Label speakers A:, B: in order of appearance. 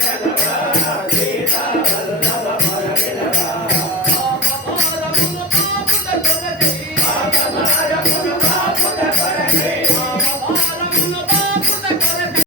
A: Yeah.